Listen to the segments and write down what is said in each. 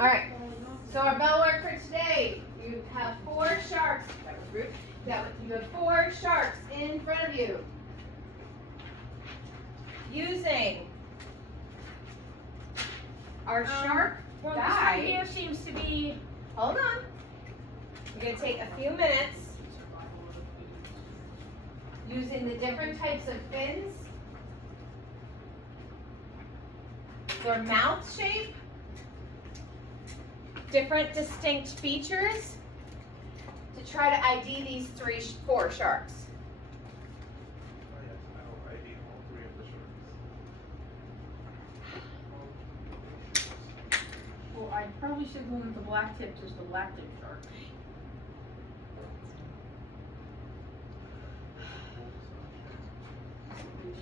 All right. So our bell work for today. You have 4 sharks. That was rude. You have 4 sharks in front of you. Using our shark Well, guide. this one here seems to be. Hold on. We're going to take a few minutes using the different types of fins, their mouth shape, different distinct features to try to ID these 4 sharks. Oh, yes, I know ID all 3 of the sharks. Well, I probably should go with the black tips as the black tip shark.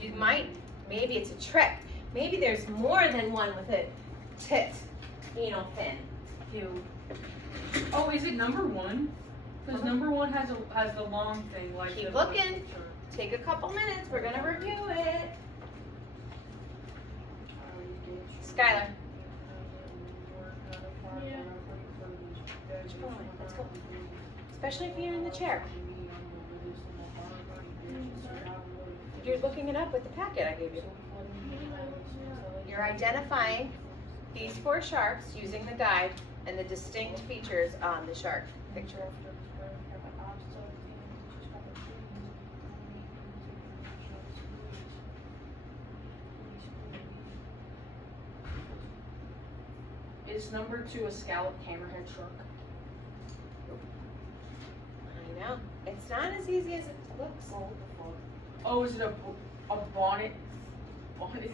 You might, maybe it's a trick. Maybe there's more than one with a tipped anal fin. Oh, is it number 1? Because number 1 has the long thing like. Keep the looking. black tip shark. Take a couple minutes, we're gonna review it. Skylar. Let's go. Especially if you're in the chair. You're looking it up with the packet I gave you. You're identifying these 4 sharks using the guide and the distinct features on the shark picture. Is number 2 a scalloped hammerhead shark? I know. It's not as easy as it looks. Oh, is it a bonnet? Bonnet.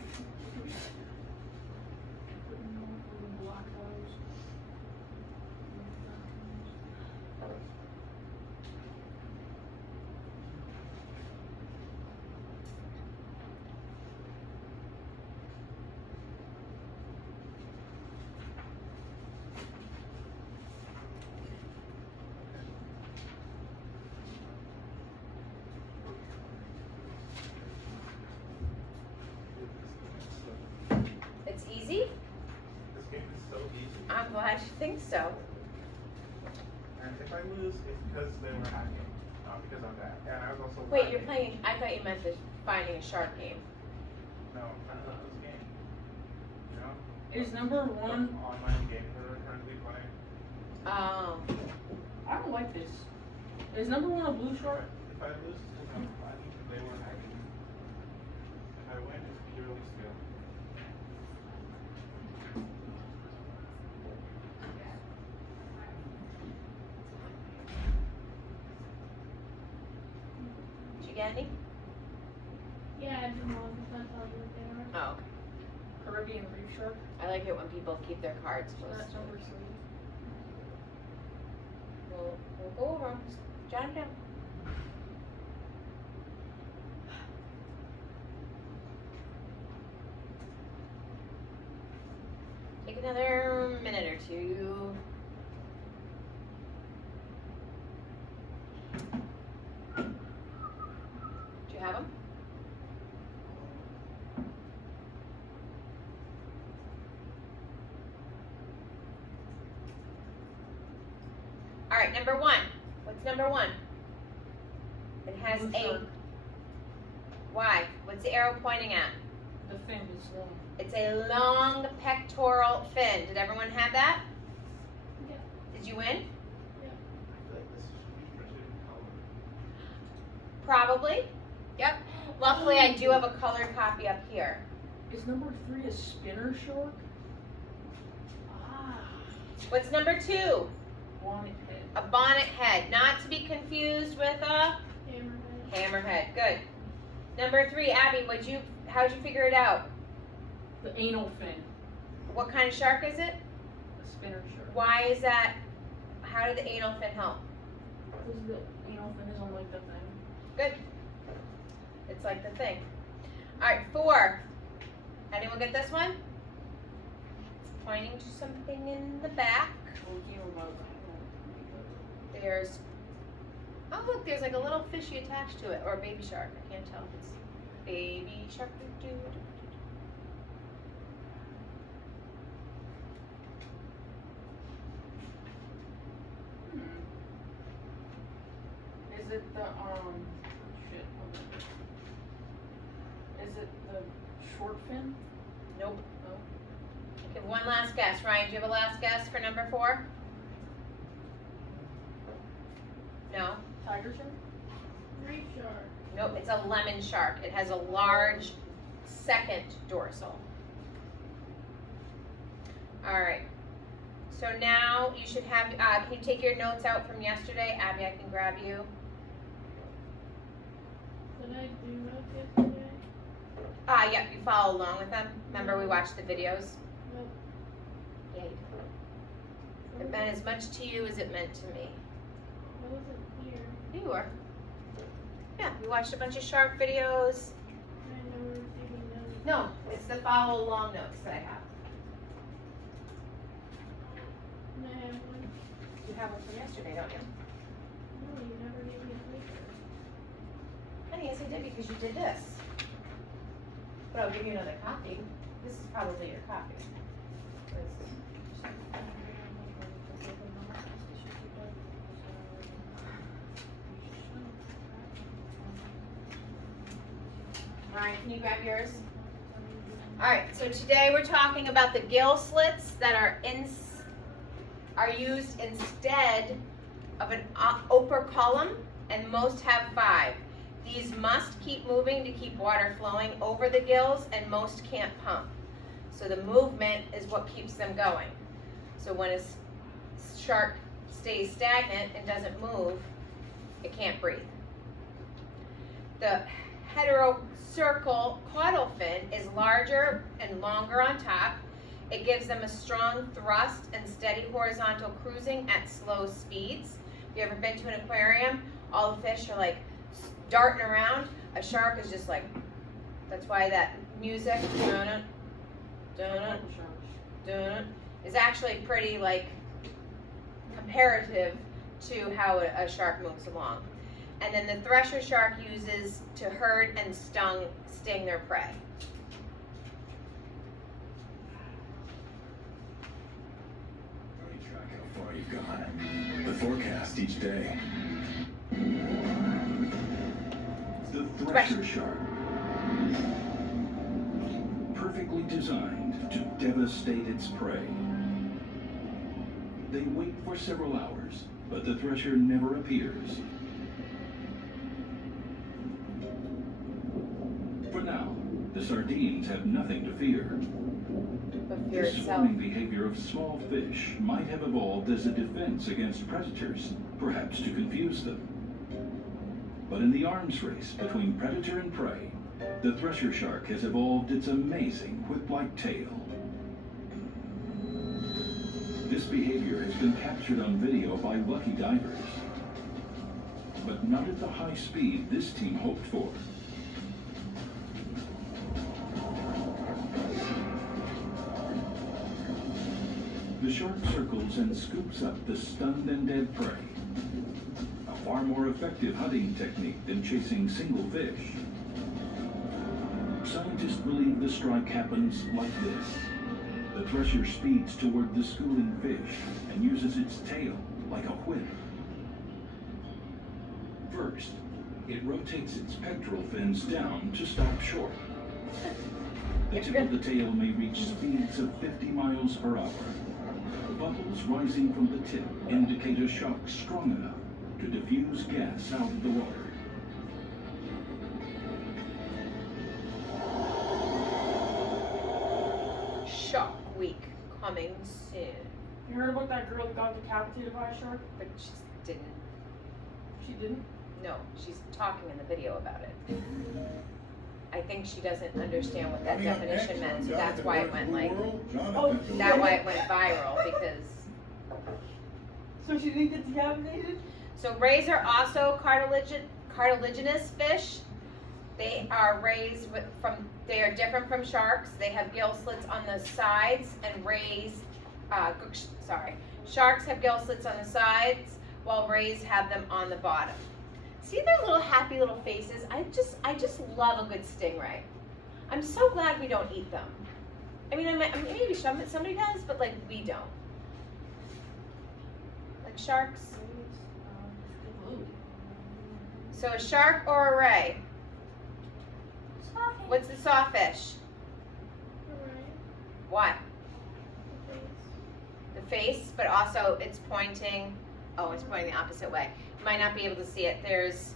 It's easy? This game is so easy. I'm glad you think so. And if I lose, it's because they were hacking, not because I'm bad. And I was also Wait, you're hacking. playing, I thought you meant the finding a shark game. No, I love this game. You know? Is number 1? Online game that we're currently playing. Oh. I don't like this. Is number 1 a blue shark? If I lose, it's because I'm bad. They were hacking. If I win, it's purely skill. Did you get any? Yeah, I don't know if that's all what they are. Oh, okay. Caribbean reef shark? I like it when people keep their cards close. That's number 3. We'll go over them. Just jot them down. Take another minute or 2. Do you have them? All right, number 1. What's number 1? It has Blue a. shark. Why? What's the arrow pointing at? The fin is long. It's a long pectoral fin. Did everyone have that? Yeah. Did you win? I feel like this should be printed in color. Probably. Yep. Luckily, I do have a colored copy up here. Is number 3 a spinner shark? Ah. What's number 2? Bonnet head. A bonnet head. Not to be confused with a Hammerhead. hammerhead. Good. Number 3, Abby, how'd you figure it out? The anal fin. What kind of shark is it? The spinner shark. Why is that? How did the anal fin help? Because the anal fin is on like the thing. Good. It's like the thing. All right, 4. Anyone get this one? It's pointing to something in the back. There's, oh look, there's like a little fishy attached to it, or a baby shark. I can't tell if it's baby shark. Do, do, do, do, do. it the, shit, is it the short fin? Nope. No. Okay, one last guess. Ryan, do you have a last guess for number 4? No? Tiger shark? Reef shark. Nope, it's a lemon shark. It has a large second dorsal. All right. So now you should have, can you take your notes out from yesterday? Abby, I can grab you. Did I do notes yesterday? Yep, you follow along with them. Remember we watched the videos? Nope. Yeah, you did. It meant as much to you as it meant to me. I wasn't here. You were. Yeah, we watched a bunch of shark videos. I never receiving notes. No, it's the follow along notes that I have. And I have one. You have one from yesterday, don't you? No, you never gave me a paper. Honey, yes I did because you did this. But I'll give you another copy. This is probably your copy. Ryan, can you grab yours? Alright, so today we're talking about the gill slits that are used instead of an operculum, and most have 5. These must keep moving to keep water flowing over the gills, and most can't pump. So the movement is what keeps them going. So when a shark stays stagnant and doesn't move, it can't breathe. The heterocircle caudal fin is larger and longer on top. It gives them a strong thrust and steady horizontal cruising at slow speeds. If you ever been to an aquarium, all the fish are like darting around. A shark is just like, that's why that music, dun dun dun, is actually pretty like comparative to how a shark moves along. And then the thresher shark uses to herd and sting their prey. Track how far you've gone. The forecast each day. The thresher shark. Perfectly designed to devastate its prey. They wait for several hours, but the thresher never appears. For now, the sardines have nothing to fear. The fear This itself. swarming behavior of small fish might have evolved as a defense against predators, perhaps to confuse them. But in the arms race between predator and prey, the thresher shark has evolved its amazing whip-like tail. This behavior has been captured on video by lucky divers, but not at the high speed this team hoped for. The shark circles and scoops up the stunned and dead prey. A far more effective hunting technique than chasing single fish. Scientists believe the strike happens like this. The thresher speeds toward the schooling fish and uses its tail like a whip. First, it rotates its pectoral fins down to stop short. The tip of the tail may reach speeds of 50 miles per hour. Bubbles rising from the tip indicate a shock strong enough to diffuse gas out of the water. Shark Week coming soon. You heard about that girl that got decapitated by a shark? But she didn't. She didn't? No, she's talking in the video about it. I think she doesn't understand what that definition meant, so that's why it went like, that's why it went viral, because. So she didn't get decapitated? So rays are also cartilaginous fish. They are rays they are different from sharks. They have gill slits on the sides, and sharks have gill slits on the sides, while rays have them on the bottom. See their little happy little faces? I just love a good stingray. I'm so glad we don't eat them. I mean, maybe somebody does, but like we don't. Like sharks. So a shark or a ray? What's the sawfish? Alright. What? Okay. The face, but also it's pointing, oh, it's pointing the opposite way. You might not be able to see it. There's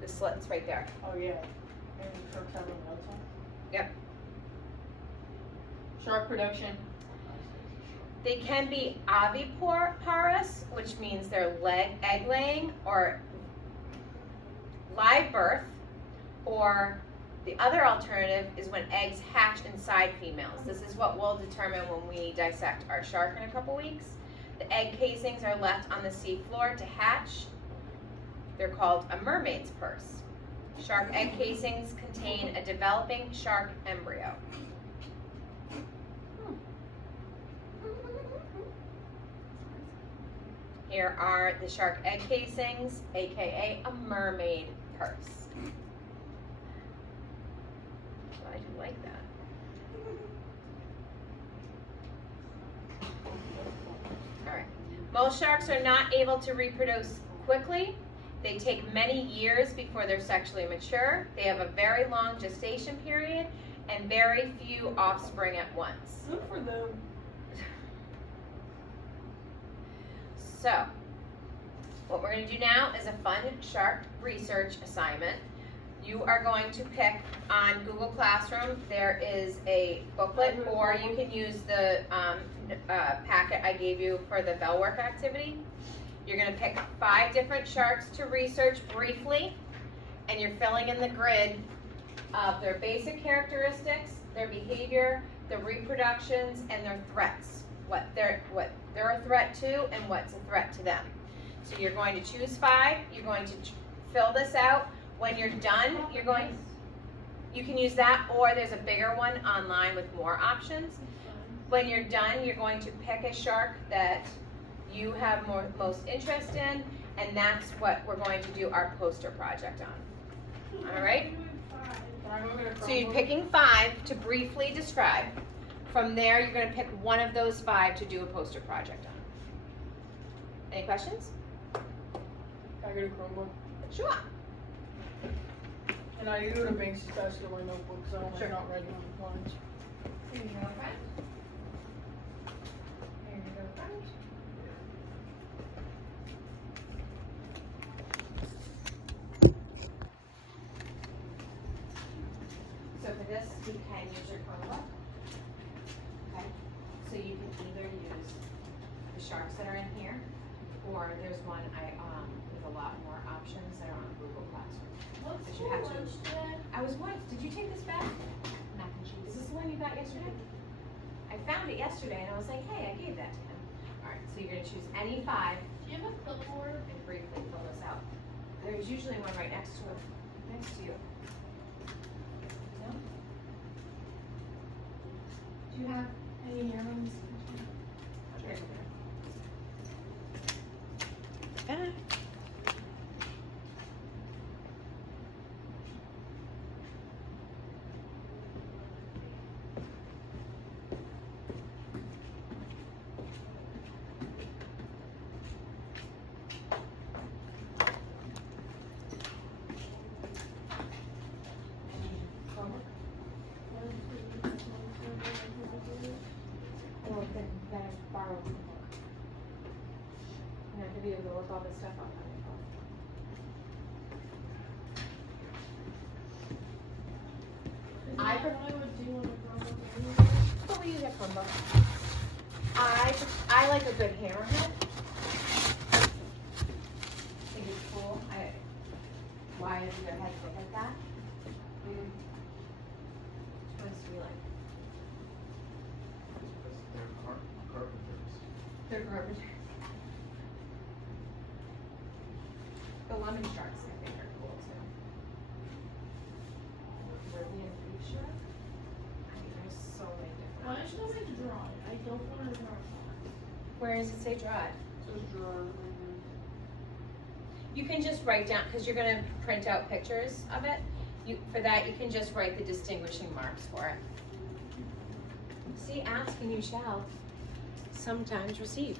the slits right there. Oh, yeah. And sharks have a nose on? Yep. Shark production. They can be oviparous, which means they're egg laying, or live birth, or the other alternative is when eggs hatch inside females. This is what we'll determine when we dissect our shark in a couple weeks. The egg casings are left on the seafloor to hatch. They're called a mermaid's purse. Shark egg casings contain a developing shark embryo. Here are the shark egg casings, aka a mermaid purse. So I do like that. Alright. Most sharks are not able to reproduce quickly. They take many years before they're sexually mature. They have a very long gestation period and very few offspring at once. Good for them. So, what we're going to do now is a fun shark research assignment. You are going to pick on Google Classroom. There is a booklet, or you can use the packet I gave you for the bell work activity. You're going to pick 5 different sharks to research briefly, and you're filling in the grid of their basic characteristics, their behavior, their reproductions, and their threats. What they're a threat to and what's a threat to them. So you're going to choose 5. You're going to fill this out. When you're done, you can use that, or there's a bigger one online with more options. When you're done, you're going to pick a shark that you have most interest in, and that's what we're going to do our poster project on. All right? So you're picking 5 to briefly describe. From there, you're going to pick one of those 5 to do a poster project on. Any questions? Can I get a Chromebook? Sure. And I do the Banksy test in my notebook, so I'm Sure. not writing on the lines. Here you go, friend. Here you go, friend. So for this, you can use your Chromebook. Okay. So you can either use the sharks that are in here, or there's one with a lot more options that are on Google Classroom. What's But for you have to- lunch today? I was wondering, did you take this back? Mac and cheese. Is this the one you got yesterday? I found it yesterday and I was like, hey, I gave that to him. Alright, so you're gonna choose any 5 Do you have a clipboard? and briefly fill this out. There's usually one right next to you. No? Do you have any earrings? Well, then I borrow the book. And I could be able to look all this stuff up on your phone. I Is pref- that what I would do on a Chromebook anyway? But we use a Chromebook. I like a good hammerhead. I think it's cool. Why is your head fit like that? What does it like? They're carpenters. They're garbage. The lemon sharks, I think, are cool too. Caribbean reef shark. I mean, there's so many different Why should options. I draw it? I don't want to draw it. Where does it say draw it? Says drawer. You can just write down, because you're gonna print out pictures of it. For that, you can just write the distinguishing marks for it. See, ask and you shall sometimes receive.